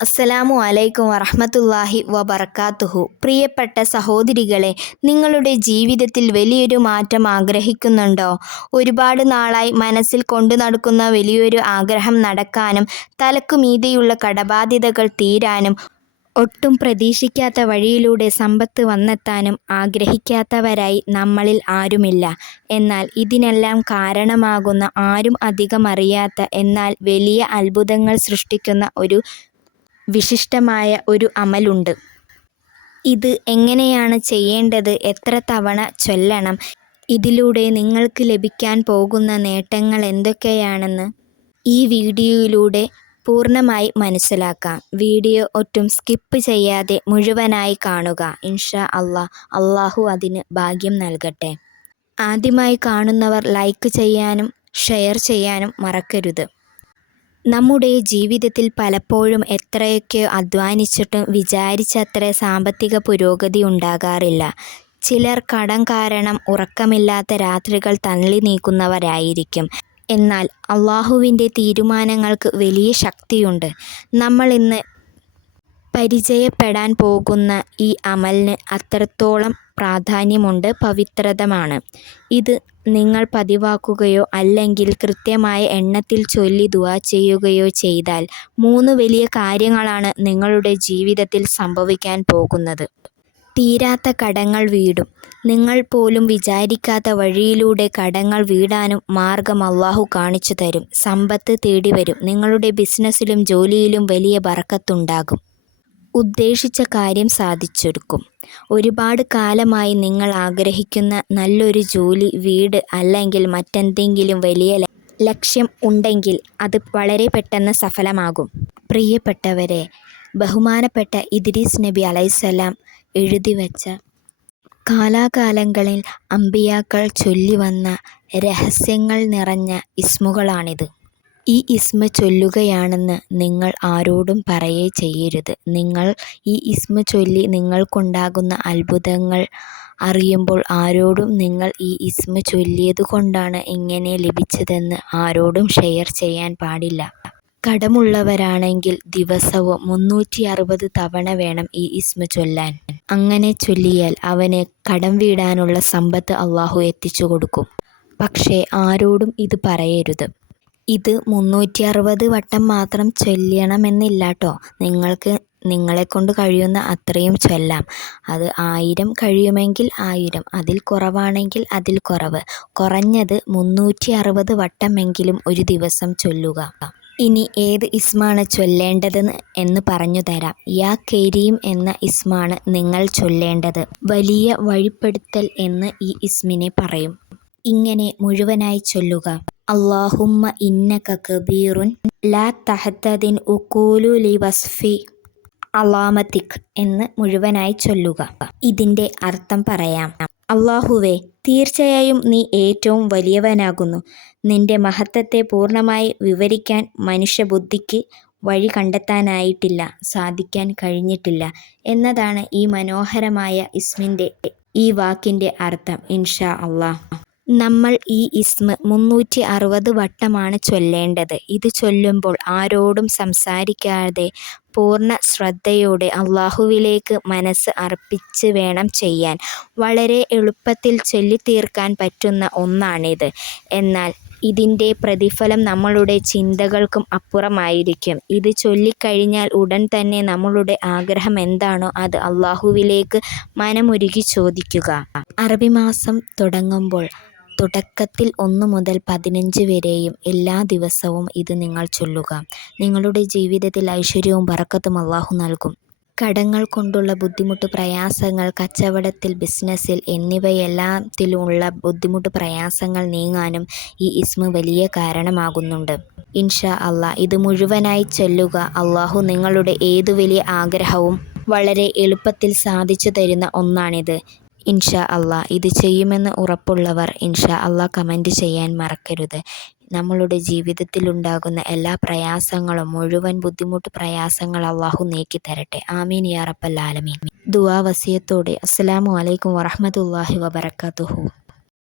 അസ്സലാമു അലൈക്കും വറഹ്മത്തുള്ളാഹി വബറകാതുഹു. പ്രിയപ്പെട്ട സഹോദരികളെ, നിങ്ങളുടെ ജീവിതത്തിൽ വലിയൊരു മാറ്റം ആഗ്രഹിക്കുന്നുണ്ടോ? ഒരുപാട് നാളായി മനസ്സിൽ കൊണ്ടു നടക്കുന്ന വലിയൊരു ആഗ്രഹം നടക്കാനും തലക്കുമീതെയുള്ള കടബാധ്യതകൾ തീരാനും ഒട്ടും പ്രതീക്ഷിക്കാത്ത വഴിയിലൂടെ സമ്പത്ത് വന്നെത്താനും ആഗ്രഹിക്കാത്തവരായി നമ്മളിൽ ആരുമില്ല. എന്നാൽ ഇതിനെല്ലാം കാരണമാകുന്ന ആരും അധികം അറിയാത്ത എന്നാൽ വലിയ അത്ഭുതങ്ങൾ സൃഷ്ടിക്കുന്ന ഒരു വിശിഷ്ടമായ ഒരു അമലുണ്ട്. ഇത് എങ്ങനെയാണ് ചെയ്യേണ്ടത്, എത്ര തവണ ചൊല്ലണം, ഇതിലൂടെ നിങ്ങൾക്ക് ലഭിക്കാൻ പോകുന്ന നേട്ടങ്ങൾ എന്തൊക്കെയാണെന്ന് ഈ വീഡിയോയിലൂടെ പൂർണ്ണമായി മനസ്സിലാക്കാം. വീഡിയോ ഒട്ടും സ്കിപ്പ് ചെയ്യാതെ മുഴുവനായി കാണുക. ഇൻഷാ അള്ളാഹു അതിന് ഭാഗ്യം നൽകട്ടെ. ആദ്യമായി കാണുന്നവർ ലൈക്ക് ചെയ്യാനും ഷെയർ ചെയ്യാനും മറക്കരുത്. നമ്മുടെ ജീവിതത്തിൽ പലപ്പോഴും എത്രയൊക്കെ അധ്വാനിച്ചിട്ടും വിചാരിച്ചത്ര സാമ്പത്തിക പുരോഗതി ഉണ്ടാകാറില്ല. ചിലർ കടം കാരണം ഉറക്കമില്ലാത്ത രാത്രികൾ തള്ളി നീക്കുന്നവരായിരിക്കും. എന്നാൽ അള്ളാഹുവിൻ്റെ തീരുമാനങ്ങൾക്ക് വലിയ ശക്തിയുണ്ട്. നമ്മൾ ഇന്ന് പരിചയപ്പെടാൻ പോകുന്ന ഈ അമലിന് അത്രത്തോളം പ്രാധാന്യമുണ്ട്, പവിത്രതമാണ്. ഇത് നിങ്ങൾ പതിവാക്കുകയോ അല്ലെങ്കിൽ കൃത്യമായ എണ്ണത്തിൽ ചൊല്ലി ദുആ ചെയ്യുകയോ ചെയ്താൽ 3 വലിയ കാര്യങ്ങളാണ് നിങ്ങളുടെ ജീവിതത്തിൽ സംഭവിക്കാൻ പോകുന്നത്. തീരാത്ത കടങ്ങൾ വീടും. നിങ്ങൾ പോലും വിചാരിക്കാത്ത വഴിയിലൂടെ കടങ്ങൾ വീടാനും മാർഗം അള്ളാഹു കാണിച്ചു തരും. സമ്പത്ത് തേടിവരും. നിങ്ങളുടെ ബിസിനസ്സിലും ജോലിയിലും വലിയ ബറക്കത്തുണ്ടാകും. ഉദ്ദേശിച്ച കാര്യം സാധിച്ചെടുക്കും. ഒരുപാട് കാലമായി നിങ്ങൾ ആഗ്രഹിക്കുന്ന നല്ലൊരു ജോലി, വീട് അല്ലെങ്കിൽ മറ്റെന്തെങ്കിലും വലിയ ലക്ഷ്യം ഉണ്ടെങ്കിൽ അത് വളരെ പെട്ടെന്ന് സഫലമാകും. പ്രിയപ്പെട്ടവരെ, ബഹുമാനപ്പെട്ട ഇദ്രീസ് നബി അലൈഹിസ്സലാം എഴുതിവെച്ച കാലാകാലങ്ങളിൽ അമ്പിയാക്കൾ ചൊല്ലിവന്ന രഹസ്യങ്ങൾ നിറഞ്ഞ ഇസ്മുകളാണിത്. ഈ ഇസ്മ ചൊല്ലുകയാണെന്ന് നിങ്ങൾ ആരോടും പറയേ ചെയ്യരുത്. നിങ്ങൾ ഈ ഇസ്മ ചൊല്ലി നിങ്ങൾക്കുണ്ടാകുന്ന അത്ഭുതങ്ങൾ അറിയുമ്പോൾ ആരോടും നിങ്ങൾ ഈ ഇസ്മ ചൊല്ലിയതുകൊണ്ടാണ് ഇങ്ങനെ ലഭിച്ചതെന്ന് ആരോടും ഷെയർ ചെയ്യാൻ പാടില്ല. കടമുള്ളവരാണെങ്കിൽ ദിവസവും 360 തവണ വേണം ഈ ഇസ്മ ചൊല്ലാൻ. അങ്ങനെ ചൊല്ലിയാൽ അവന് കടം വീടാനുള്ള സമ്പത്ത് അള്ളാഹു എത്തിച്ചു കൊടുക്കും. പക്ഷേ ആരോടും ഇത് പറയരുത്. ഇത് 360 വട്ടം മാത്രം ചൊല്ലണമെന്നില്ലാട്ടോ. നിങ്ങൾക്ക് നിങ്ങളെക്കൊണ്ട് കഴിയുന്ന അത്രയും ചൊല്ലാം. അത് 1000 കഴിയുമെങ്കിൽ 1000, അതിൽ കുറവാണെങ്കിൽ അതിൽ കുറവ്. കുറഞ്ഞത് 360 വട്ടമെങ്കിലും ഒരു ദിവസം ചൊല്ലുക. ഇനി ഏത് ഇസ്മാണ് ചൊല്ലേണ്ടത് എന്ന് പറഞ്ഞു തരാം. യാ കരീം എന്ന ഇസ്മാണ് നിങ്ങൾ ചൊല്ലേണ്ടത്. വലിയ വഴിപ്പെടുത്തൽ എന്ന് ഈ ഇസ്മിനെ പറയും. ഇങ്ങനെ മുഴുവനായി ചൊല്ലുക. അല്ലാഹുമ്മ ഇന്നക കബീറുൻ ലാ തഹ്തദിൻ ഉഖൂലു ലിവസ്ഫി അലാമതിക് എന്ന് മുഴുവനായി ചൊല്ലുക. ഇതിൻ്റെ അർത്ഥം പറയാം. അല്ലാഹുവേ, തീർച്ചയായും നീ ഏറ്റവും വലിയവനാകുന്നു. നിന്റെ മഹത്വത്തെ പൂർണ്ണമായി വിവരിക്കാൻ മനുഷ്യബുദ്ധിക്ക് വഴി കണ്ടെത്താനായിട്ടില്ല, സാധിക്കാൻ കഴിഞ്ഞിട്ടില്ല എന്നതാണ് ഈ മനോഹരമായ ഇസ്മിൻ്റെ ഈ വാക്കിൻ്റെ അർത്ഥം. ഇൻഷാ അള്ളാഹ് നമ്മൾ ഈ ഇസ്മ 360 വട്ടമാണ് ചൊല്ലേണ്ടത്. ഇത് ചൊല്ലുമ്പോൾ ആരോടും സംസാരിക്കാതെ പൂർണ്ണ ശ്രദ്ധയോടെ അള്ളാഹുവിലേക്ക് മനസ്സ് അർപ്പിച്ച് വേണം ചെയ്യാൻ. വളരെ എളുപ്പത്തിൽ ചൊല്ലിത്തീർക്കാൻ പറ്റുന്ന ഒന്നാണിത്. എന്നാൽ ഇതിൻ്റെ പ്രതിഫലം നമ്മളുടെ ചിന്തകൾക്കും അപ്പുറമായിരിക്കും. ഇത് ചൊല്ലിക്കഴിഞ്ഞാൽ ഉടൻ തന്നെ നമ്മളുടെ ആഗ്രഹം എന്താണോ അത് അള്ളാഹുവിലേക്ക് മനമുരുകി ചോദിക്കുക. അറബി മാസം തുടങ്ങുമ്പോൾ തുടക്കത്തിൽ 1 മുതൽ 15 വരെയും എല്ലാ ദിവസവും ഇത് നിങ്ങൾ ചൊല്ലുക. നിങ്ങളുടെ ജീവിതത്തിൽ ഐശ്വര്യവും ബറക്കത്തും അള്ളാഹു നൽകും. കടങ്ങൾ കൊണ്ടുള്ള ബുദ്ധിമുട്ട്, പ്രയാസങ്ങൾ, കച്ചവടത്തിൽ, ബിസിനസ്സിൽ എന്നിവയെല്ലാത്തിലുമുള്ള ബുദ്ധിമുട്ട്, പ്രയാസങ്ങൾ നീങ്ങാനും ഈ ഇസ്മ വലിയ കാരണമാകുന്നുണ്ട്. ഇൻഷാ അള്ളാഹ് ഇത് മുഴുവനായി ചൊല്ലുക. അള്ളാഹു നിങ്ങളുടെ ഏതു വലിയ ആഗ്രഹവും വളരെ എളുപ്പത്തിൽ സാധിച്ചു തരുന്ന ഒന്നാണിത്. ഇൻഷാ അള്ളാഹ് ഇത് ചെയ്യുമെന്ന് ഉറപ്പുള്ളവർ ഇൻഷാ അള്ളാഹ് കമൻറ്റ് ചെയ്യാൻ മറക്കരുത്. നമ്മളുടെ ജീവിതത്തിലുണ്ടാകുന്ന എല്ലാ പ്രയാസങ്ങളും, മുഴുവൻ ബുദ്ധിമുട്ട് പ്രയാസങ്ങൾ അള്ളാഹു നീക്കി തരട്ടെ. ആമീൻ യാ റബ്ബൽ ആലമീൻ. ദുആ വസിയത്തോടെ അസ്സലാമു അലൈക്കും വറഹ്മത്തുള്ളാഹി വബറകാതുഹു.